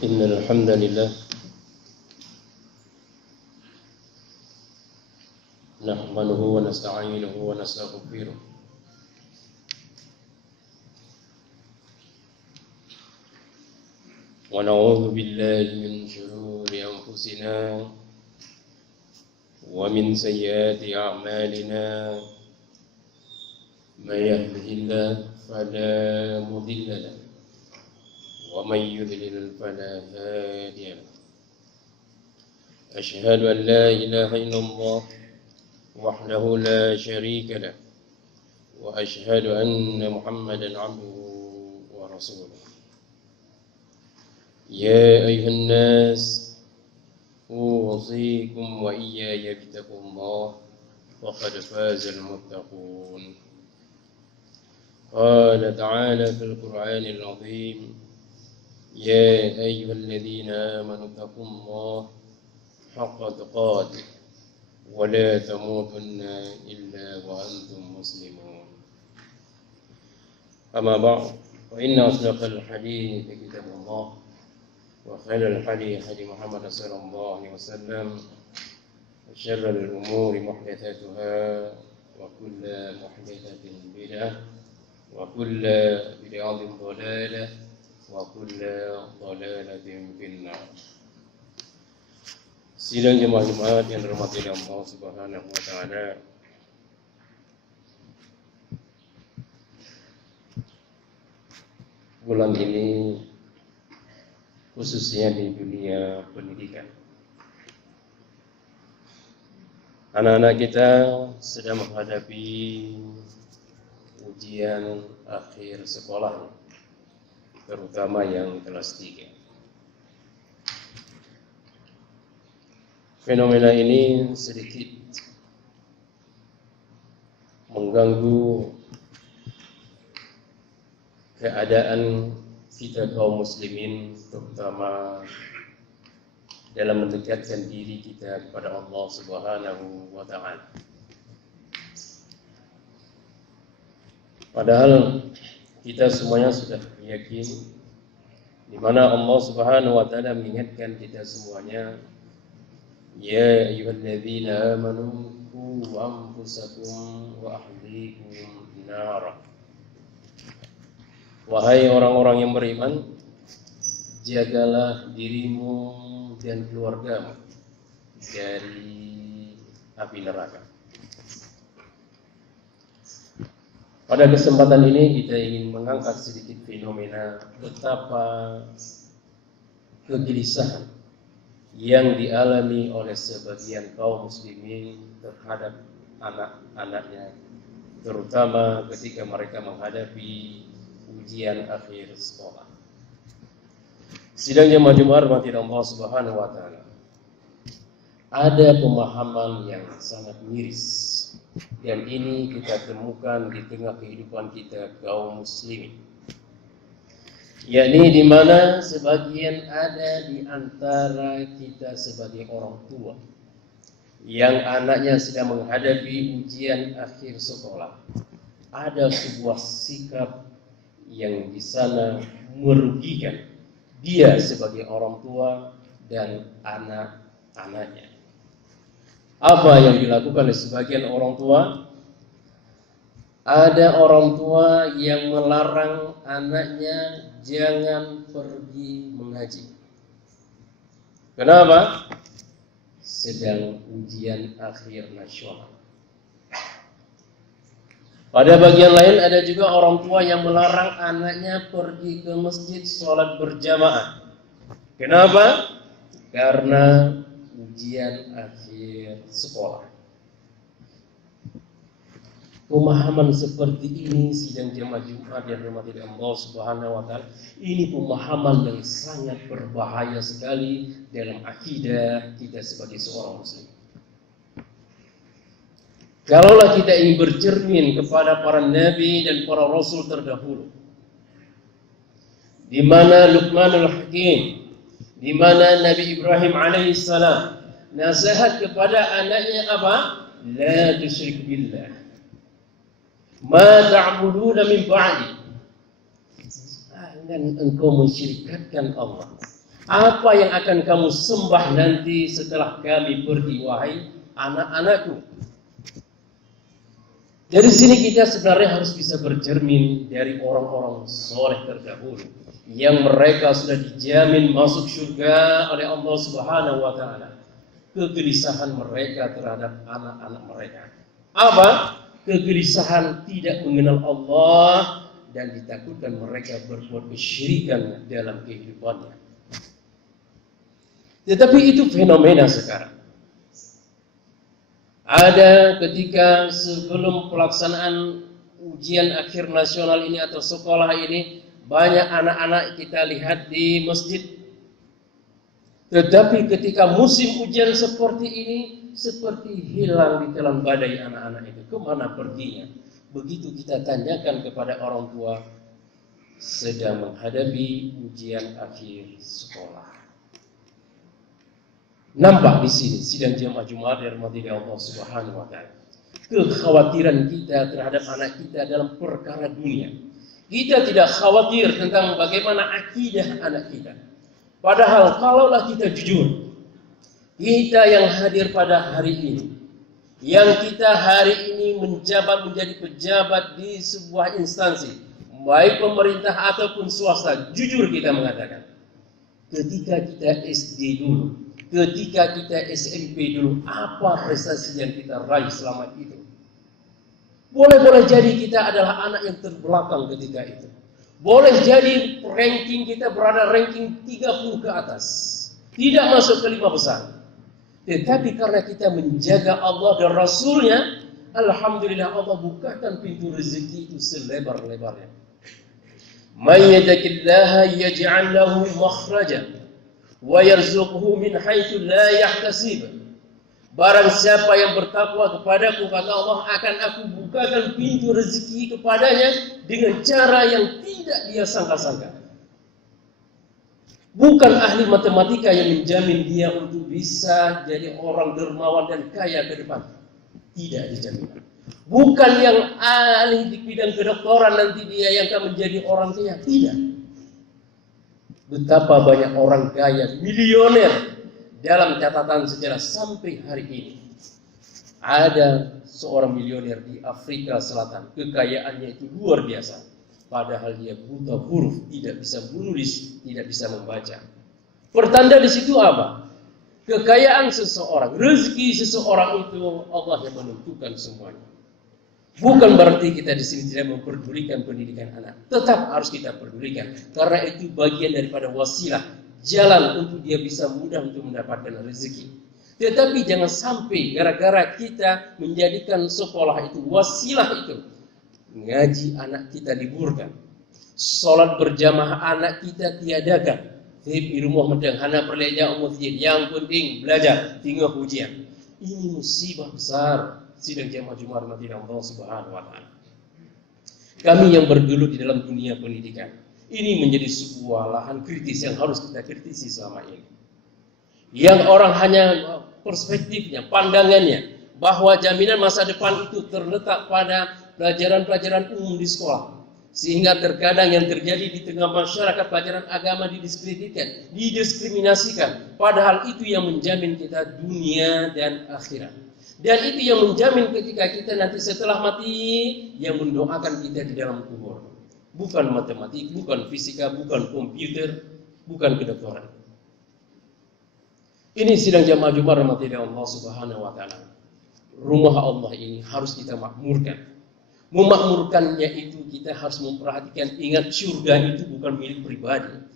إن الحمد لله نحمده ونستعينه ونستغفره ونعوذ بالله من شرور أنفسنا ومن سيئات أعمالنا من يهده الله فلا مضل له ومن يضلل فلا هادي له أشهد أن لا إله إلا الله وحده لا شريك له وأشهد أن محمدا عبده ورسوله يا أيها الناس أوصيكم وإياي بتقوى الله فقد فاز المتقون قال تعالى في القرآن العظيم يا أيها الذين آمنوا اتقوا الله حق تقاته ولا تموتن إلا وأنتم مسلمون أما بعد فإن أصدق الحديث كتاب الله وخير الحديث حديث محمد صلى الله عليه وسلم وشر الأمور محدثاتها وكل محدثة بدعة وكل بدعة ضلالة وكل ضلالة في النار. Sidang jemaah Jumat yang dirahmati Allah Subhanahu wa taala. Bulan ini khususnya di dunia pendidikan. Anak-anak kita sedang menghadapi ujian akhir sekolah, terutama yang kelas 3. Fenomena ini sedikit mengganggu keadaan kita kaum muslimin, terutama dalam mendekatkan diri kita kepada Allah Subhanahu wa taala. Padahal kita semuanya sudah yakin di mana Allah Subhanahu wa taala mengingatkan kita semuanya, ya ayyuhalladzina amanu qu anfusakum wa ahlikum nara. Wahai orang-orang yang beriman, jagalah dirimu dan keluargamu dari api neraka. Pada kesempatan ini kita ingin mengangkat sedikit fenomena betapa kegelisahan yang dialami oleh sebagian kaum muslimin terhadap anak-anaknya, terutama ketika mereka menghadapi ujian akhir sekolah. Sidang jemaah Jumat rahmati Allah Subhanahu wa taala. Ada pemahaman yang sangat miris, dan ini kita temukan di tengah kehidupan kita kaum muslimin, yakni di mana sebagian ada di antara kita sebagai orang tua yang anaknya sedang menghadapi ujian akhir sekolah. Ada sebuah sikap yang di sana merugikan dia sebagai orang tua dan anak-anaknya. Apa yang dilakukan oleh sebagian orang tua? Ada orang tua yang melarang anaknya jangan pergi mengaji. Kenapa? Sedang ujian akhir nasional. Pada bagian lain ada juga orang tua yang melarang anaknya pergi ke masjid sholat berjamaah. Kenapa? Karena ujian akhir sekolah. Pemahaman seperti ini sidang jemaah Jumat yang dirahmati Allah Subhanahu wa taala, ini pemahaman yang sangat berbahaya sekali dalam akidah kita sebagai seorang muslim. Kalaulah kita ingin bercermin kepada para nabi dan para rasul terdahulu, di mana Luqmanul Hakim, di mana Nabi Ibrahim alaihissalam nasihat kepada anaknya apa? La tusyrik billah. Ma ta'buduna min ba'di. Jangan engkau mensyirikatkan Allah. Apa yang akan kamu sembah nanti setelah kami pergi, wahai anak-anakku? Dari sini kita sebenarnya harus bisa bercermin dari orang-orang soleh terdahulu yang mereka sudah dijamin masuk surga oleh Allah Subhanahu wa taala. Kegelisahan mereka terhadap anak-anak mereka. Apa? Kegelisahan tidak mengenal Allah dan ditakutkan mereka berbuat kesyirikan dalam kehidupannya. Tetapi itu fenomena sekarang. Ada ketika sebelum pelaksanaan ujian akhir nasional ini atau sekolah ini, banyak anak-anak kita lihat di masjid. Tetapi ketika musim ujian seperti ini, seperti hilang di telan badai anak-anak itu. Kemana perginya? Begitu kita tanyakan kepada orang tua, sedang menghadapi ujian akhir sekolah. Nampak di sini sidang jamaah Jumat dirahmati Allah Subhanahu wa taala. Kekhawatiran kita terhadap anak kita dalam perkara dunia. Kita tidak khawatir tentang bagaimana akidah anak kita. Padahal kalaulah kita jujur, kita yang hadir pada hari ini, yang kita hari ini menjabat menjadi pejabat di sebuah instansi, baik pemerintah ataupun swasta, jujur kita mengatakan, ketika kita SD dulu, ketika kita SMP dulu, apa prestasi yang kita raih selama itu? Boleh jadi kita adalah anak yang terbelakang ketika itu. Boleh jadi ranking kita berada ranking 30 ke atas. Tidak masuk ke 5 besar. Tetapi karena kita menjaga Allah dan Rasulnya, alhamdulillah Allah bukakan pintu rezeki itu selebar-lebarnya. Man yattaqillaha yaj'al lahu makhraja wa yarzuqhu min haitsu la yahtasib. Barang siapa yang bertakwa kepadaku, kata Allah, akan aku bukakan pintu rezeki kepadanya dengan cara yang tidak dia sangka-sangka. Bukan ahli matematika yang menjamin dia untuk bisa jadi orang dermawan dan kaya ke depan. Tidak dijamin. Bukan yang ahli di bidang kedokteran nanti dia yang akan menjadi orang kaya. Tidak. Betapa banyak orang kaya, milioner dalam catatan sejarah sampai hari ini. Ada seorang milioner di Afrika Selatan, kekayaannya itu luar biasa. Padahal dia buta huruf, tidak bisa menulis, tidak bisa membaca. Pertanda di situ apa? Kekayaan seseorang, rezeki seseorang itu Allah yang menentukan semuanya. Bukan berarti kita di sini tidak memperdulikan pendidikan anak. Tetap harus kita pedulikan, karena itu bagian daripada wasilah, jalan untuk dia bisa mudah untuk mendapatkan rezeki. Tetapi jangan sampai gara-gara kita menjadikan sekolah itu, wasilah itu, ngaji anak kita liburkan, sholat berjamaah anak kita tiadakan. Di rumah medang hana perleja umudin, yang penting belajar, tinggal ujian. Ini musibah besar. Sidang jamaah Jumat mati Allah Subhanahu wa taala. Kami yang bergelut di dalam dunia pendidikan, ini menjadi sebuah lahan kritis yang harus kita kritisi selama ini. Yang orang hanya perspektifnya, pandangannya, bahwa jaminan masa depan itu terletak pada pelajaran-pelajaran umum di sekolah. Sehingga terkadang yang terjadi di tengah masyarakat pelajaran agama didiskreditkan, didiskriminasikan. Padahal itu yang menjamin kita dunia dan akhirat. Dan itu yang menjamin ketika kita nanti setelah mati, yang mendoakan kita di dalam kubur. Bukan matematik, bukan fisika, bukan komputer, bukan kedokteran. Ini sidang jamaah Jumat rahmati Allah Subhanahu wa taala. Rumah Allah ini harus kita makmurkan. Memakmurkannya itu kita harus memperhatikan, ingat surga itu bukan milik pribadi.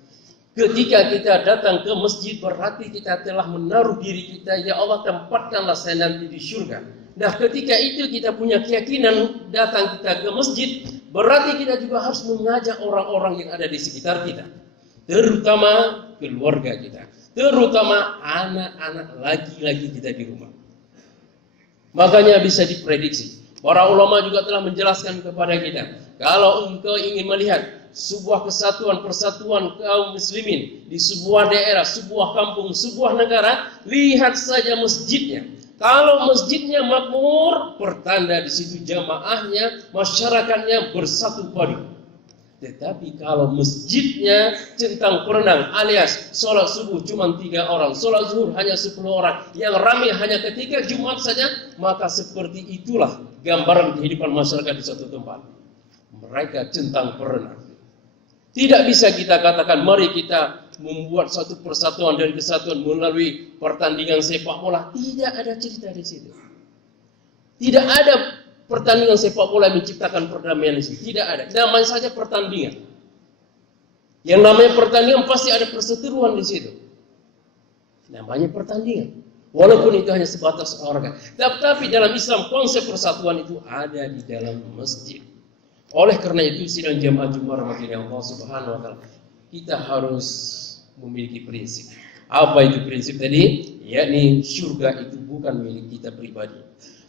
Ketika kita datang ke masjid, berarti kita telah menaruh diri kita, ya Allah tempatkanlah saya nanti di surga. Nah ketika itu kita punya keyakinan datang kita ke masjid, berarti kita juga harus mengajak orang-orang yang ada di sekitar kita. Terutama keluarga kita, terutama anak-anak laki-laki kita di rumah. Makanya bisa diprediksi. Para ulama juga telah menjelaskan kepada kita, kalau engkau ingin melihat sebuah kesatuan persatuan kaum muslimin di sebuah daerah, sebuah kampung, sebuah negara, lihat saja masjidnya. Kalau masjidnya makmur, pertanda di situ jamaahnya, masyarakatnya bersatu padu. Tetapi kalau masjidnya centang perenang alias sholat subuh cuma 3 orang, sholat zuhur hanya 10 orang, yang ramai hanya ketika Jumat saja, maka seperti itulah gambaran kehidupan masyarakat di suatu tempat. Mereka centang perenang. Tidak bisa kita katakan mari kita membuat suatu persatuan dan kesatuan melalui pertandingan sepak bola. Tidak ada cerita di situ. Tidak ada pertandingan sepak bola menciptakan perdamaian di situ. Tidak ada. Namanya saja pertandingan. Yang namanya pertandingan pasti ada perseteruan di situ. Namanya pertandingan. Walaupun itu hanya sebatas olahraga. Tapi dalam Islam konsep persatuan itu ada di dalam masjid. Oleh karena itu sidang jamaah Jumat rahimahullah Allah Subhanahu wa taala, kita harus memiliki prinsip. Apa itu prinsip tadi? Yakni surga itu bukan milik kita pribadi.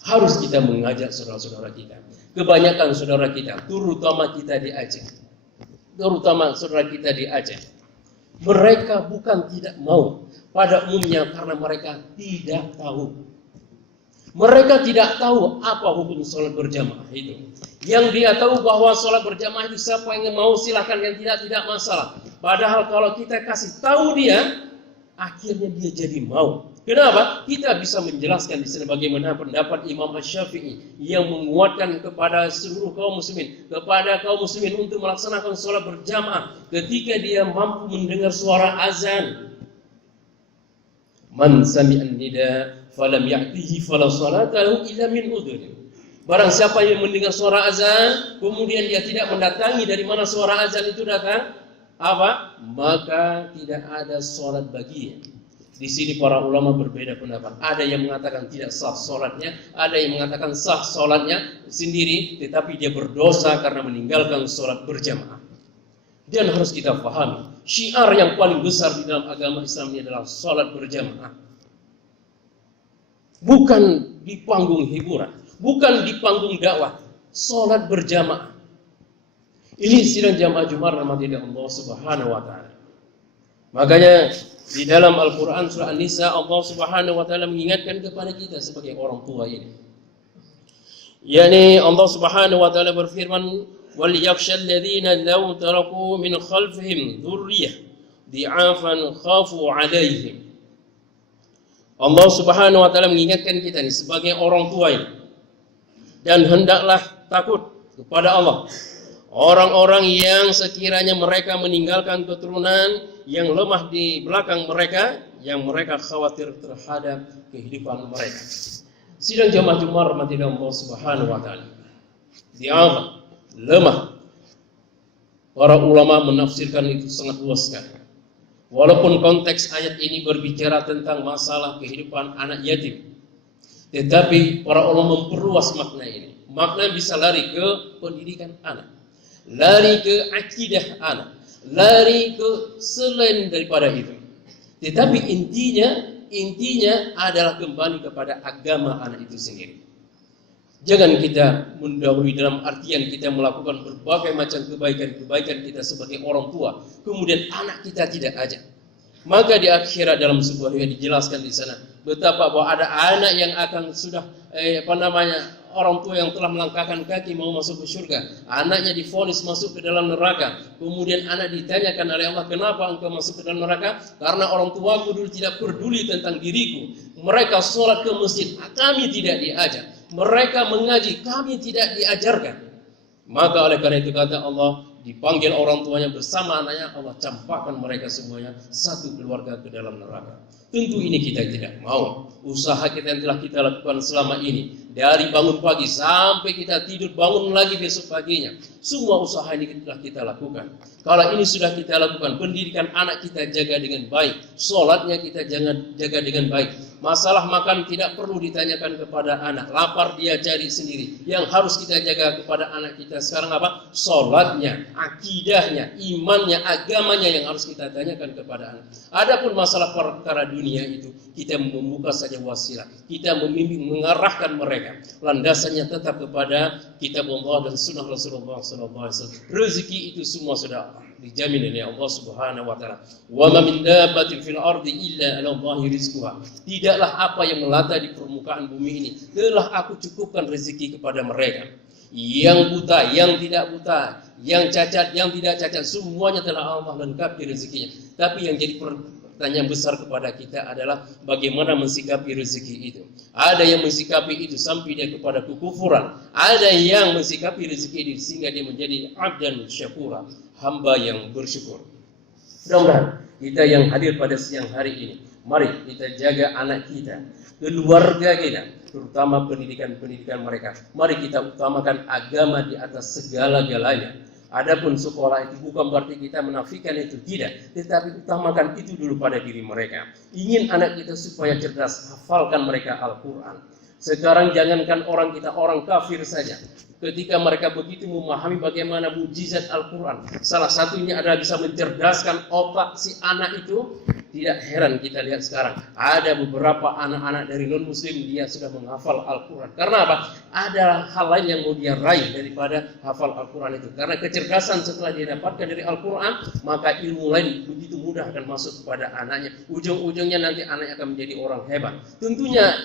Harus kita mengajak saudara-saudara kita. Kebanyakan saudara kita, terutama kita di Aceh. Terutama saudara kita di Aceh. Mereka bukan tidak mau. Pada umumnya karena mereka tidak tahu. Mereka tidak tahu apa hukum sholat berjamaah itu. Yang dia tahu bahwa sholat berjamaah itu siapa yang mau silakan, yang tidak masalah. Padahal kalau kita kasih tahu dia, akhirnya dia jadi mau. Kenapa? Kita bisa menjelaskan di sini bagaimana pendapat Imam Asy-Syafi'i yang menguatkan kepada seluruh kaum muslimin untuk melaksanakan sholat berjamaah ketika dia mampu mendengar suara azan. Man sami'an nida falam ya'tihi fala salata lahu illa min udhrin. Barang siapa yang mendengar suara azan kemudian dia tidak mendatangi dari mana suara azan itu datang, apa? Maka tidak ada salat baginya. Di sini para ulama berbeda pendapat. Ada yang mengatakan tidak sah salatnya, ada yang mengatakan sah salatnya sendiri, tetapi dia berdosa karena meninggalkan salat berjamaah. Dan harus kita pahami, syiar yang paling besar di dalam agama Islam ini adalah salat berjamaah. Bukan di panggung hiburan, bukan di panggung dakwah, salat berjamaah. Ini sidang jamaah Jumat rahmatullah Allah Subhanahu wa taala. Makanya di dalam Al-Qur'an surah An-Nisa Allah Subhanahu wa taala mengingatkan kepada kita sebagai orang tua ini. Yani Allah Subhanahu wa taala berfirman, "Wal yakhshal ladzina law taraku min khalfihim dzurriyyah di'afan khafu 'alaihim." Allah Subhanahu wa taala mengingatkan kita ini sebagai orang tua ini. Dan hendaklah takut kepada Allah orang-orang yang sekiranya mereka meninggalkan keturunan yang lemah di belakang mereka, yang mereka khawatir terhadap kehidupan mereka. Sidang jamaah Jumat rahmatullah Allah Subhanahu wa taala. Di'afan, lemah. Para ulama menafsirkan itu sangat luas sekali. Walaupun konteks ayat ini berbicara tentang masalah kehidupan anak yatim, tetapi para ulama memperluas makna ini. Makna bisa lari ke pendidikan anak, lari ke akidah anak, lari ke selain daripada itu. Tetapi intinya adalah kembali kepada agama anak itu sendiri. Jangan kita mendahului dalam artian kita melakukan berbagai macam kebaikan kita sebagai orang tua, kemudian anak kita tidak ajak. Maka di akhirat dalam sebuah riwayat dijelaskan di sana betapa bahwa ada anak yang akan sudah orang tua yang telah melangkahkan kaki mau masuk ke surga, anaknya divonis masuk ke dalam neraka. Kemudian anak ditanyakan oleh Allah, kenapa engkau masuk ke dalam neraka? Karena orang tuaku dulu tidak peduli tentang diriku. Mereka sholat ke masjid, kami tidak diajak. Mereka mengaji, kami tidak diajarkan. Maka oleh karena itu kata Allah, dipanggil orang tuanya bersama anaknya, Allah campakkan mereka semuanya satu keluarga ke dalam neraka. Tentu ini kita tidak mau. Usaha kita yang telah kita lakukan selama ini, dari bangun pagi sampai kita tidur bangun lagi besok paginya, semua usaha ini telah kita lakukan. Kalau ini sudah kita lakukan, pendidikan anak kita jaga dengan baik, sholatnya kita jangan jaga dengan baik. Masalah makan tidak perlu ditanyakan kepada anak, lapar dia cari sendiri. Yang harus kita jaga kepada anak kita sekarang apa? Sholatnya, akidahnya, imannya, agamanya yang harus kita tanyakan kepada anak. Adapun masalah perkara dunia itu, kita membuka saja wasilah, kita membimbing, mengarahkan mereka. Landasannya tetap kepada kitab Allah dan sunnah Rasulullah SAW. Rezeki itu semua sudah dijamin oleh Allah Subhanahu wa taala. Wa ma min dabbatin fil ardi illa 'ala Allahi rizquha. Tidaklah apa yang melata di permukaan bumi ini, telah aku cukupkan rezeki kepada mereka. Yang buta, yang tidak buta, yang cacat, yang tidak cacat, semuanya telah Allah lengkapi rezekinya. Tapi yang jadi pertanyaan besar kepada kita adalah bagaimana mensikapi rezeki itu. Ada yang mensikapi itu sampai dia kepada kekufuran. Ada yang mensikapi rezeki itu sehingga dia menjadi abdan syakura, hamba yang bersyukur. Mudah-mudahan kita yang hadir pada siang hari ini, mari kita jaga anak kita, keluarga kita, terutama pendidikan mereka. Mari kita utamakan agama di atas segala-galanya. Adapun sekolah itu bukan berarti kita menafikan itu, tidak, tetapi utamakan itu dulu pada diri mereka. Ingin anak kita supaya cerdas, hafalkan mereka Al-Quran. Sekarang jangankan orang kita, orang kafir saja, ketika mereka begitu memahami bagaimana mujizat Al-Quran, salah satunya adalah bisa mencerdaskan otak si anak itu. Tidak heran kita lihat sekarang ada beberapa anak-anak dari non-muslim dia sudah menghafal Al-Quran. Karena apa? Ada hal lain yang mau dia raih daripada hafal Al-Quran itu. Karena kecerdasan setelah dia dapatkan dari Al-Quran, maka ilmu lain begitu mudah akan masuk kepada anaknya. Ujung-ujungnya nanti anaknya akan menjadi orang hebat. Tentunya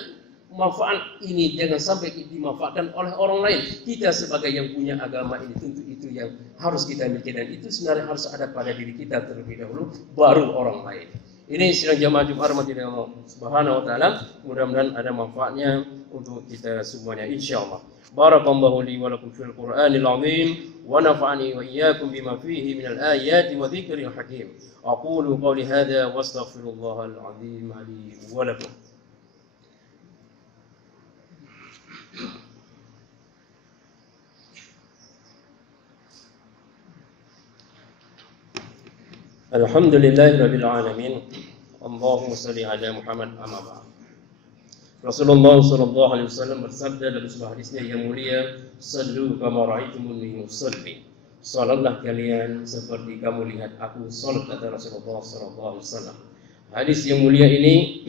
manfaat ini jangan sampai dimanfaatkan oleh orang lain. Kita sebagai yang punya agama ini tentu itu yang harus kita miliki, dan itu sebenarnya harus ada pada diri kita terlebih dahulu, baru orang lain. Ini sidang jamaah Jumat rahmati Allah Subhanahu wa taala, mudah-mudahan ada manfaatnya untuk kita semuanya insyaallah. Barakallahu li wa lakum fil Qur'anil azim wa nafa'ani wa iyyakum bima fihi minal ayati wa dzikril hakim. Aqulu qawli hadza wa astaghfirullahal azim li wa lakum. Alhamdulillahirabbil alamin. Allahumma shalli ala Muhammad amma ba'd. Rasulullah sallallahu alaihi wasallam bersabda dalam sebuah hadisnya yang mulia, "Shallu kama ra'aitumuni usalli." Salatlah kalian seperti kamu lihat aku salat, kata Rasulullah sallallahu alaihi wasallam. Hadis yang mulia ini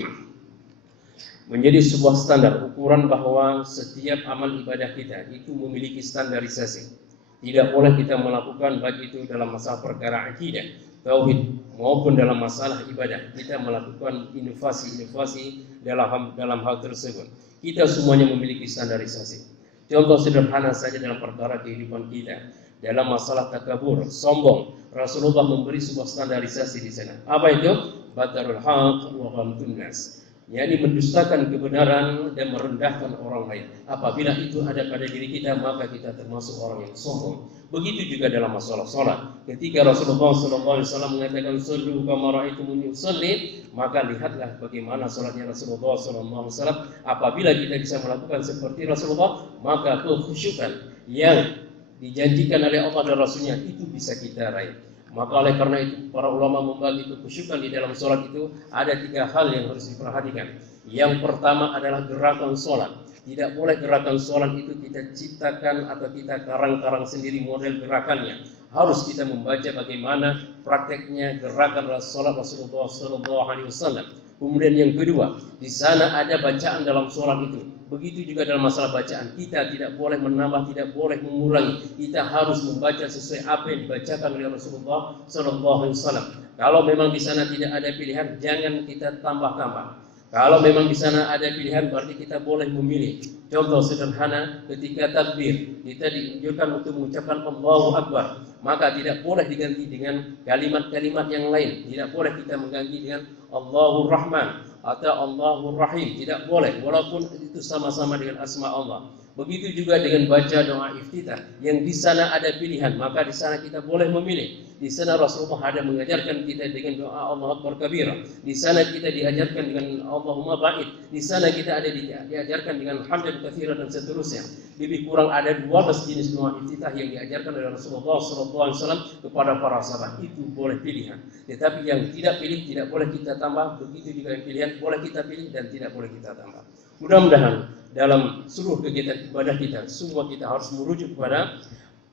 menjadi sebuah standar ukuran bahwa setiap amal ibadah kita itu memiliki standarisasi. Tidak boleh kita melakukan baik itu dalam masalah perkara akidah, tauhid, maupun dalam masalah ibadah. Kita melakukan inovasi dalam hal tersebut. Kita semuanya memiliki standarisasi. Contoh sederhana saja dalam perkara kehidupan kita. Dalam masalah takabur, sombong, Rasulullah memberi sebuah standarisasi di sana. Apa itu? Batarul haq wa ghamtun nas. yakni mendustakan kebenaran dan merendahkan orang lain. Apabila itu ada pada diri kita, maka kita termasuk orang yang sombong. Begitu juga dalam masalah salat. Ketika Rasulullah SAW mengatakan sallu kama ra'aitumuni usalli, maka lihatlah bagaimana salatnya Rasulullah SAW. Apabila kita bisa melakukan seperti Rasulullah, maka kekhusyukan yang dijanjikan oleh Allah dan Rasulnya itu bisa kita raih. Maka oleh karena itu para ulama membagi kekhusyukan di dalam sholat itu ada 3 hal yang harus diperhatikan. Yang pertama adalah gerakan sholat. Tidak boleh gerakan sholat itu kita ciptakan atau kita karang-karang sendiri model gerakannya. Harus kita membaca bagaimana prakteknya gerakan sholat Rasulullah SAW. Kemudian yang kedua, di sana ada bacaan dalam sholat itu. Begitu juga dalam masalah bacaan, kita tidak boleh menambah, tidak boleh mengurangi. Kita harus membaca sesuai apa yang dibacakan oleh Rasulullah SAW. Kalau memang di sana tidak ada pilihan, jangan kita tambah-tambah. Kalau memang di sana ada pilihan, berarti kita boleh memilih. Contoh sederhana, ketika takbir, kita dianjurkan untuk mengucapkan Allahu Akbar. Maka tidak boleh diganti dengan kalimat-kalimat yang lain. Tidak boleh kita mengganti dengan Allahur Rahman atau Allahur Rahim. Tidak boleh, walaupun itu sama-sama dengan asma Allah. Begitu juga dengan baca doa iftitah, yang di sana ada pilihan, maka di sana kita boleh memilih. Di sana Rasulullah ada mengajarkan kita dengan doa Allah Akbar kabira. Di sana kita diajarkan dengan Allahumma ba'id. Di sana kita ada diajarkan dengan hamdan katsiran dan seterusnya. Lebih kurang ada 12 jenis doa iftitah yang diajarkan oleh Rasulullah SAW kepada para sahabat. Itu boleh pilihan. Tetapi yang tidak pilih tidak boleh kita tambah. Begitu juga yang pilihan boleh kita pilih dan tidak boleh kita tambah. Mudah-mudahan dalam seluruh kegiatan ibadah kita, semua kita harus merujuk kepada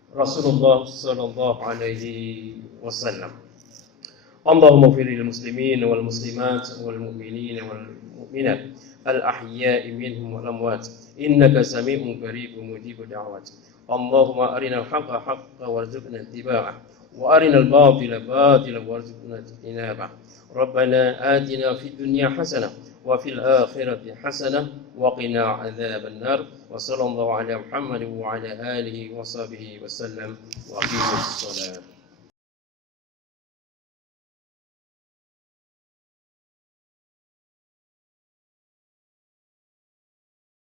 Rasulullah sallallahu alaihi wasallam. Allahumma ighfir lil muslimin wal muslimat wal mu'minin wal mu'minat الأحياء منهم والأموات إنك سميع قريب مجيب الدعوات اللهم أرنا الحق حقا وارزقنا اتباعه وأرنا الباطل باطلا وارزقنا اجتنابه ربنا آتنا في الدنيا حسنة وفي الآخرة حسنة وقنا عذاب النار وصلى الله على محمد وعلى آله وصحبه وسلم وأقيموا الصلاة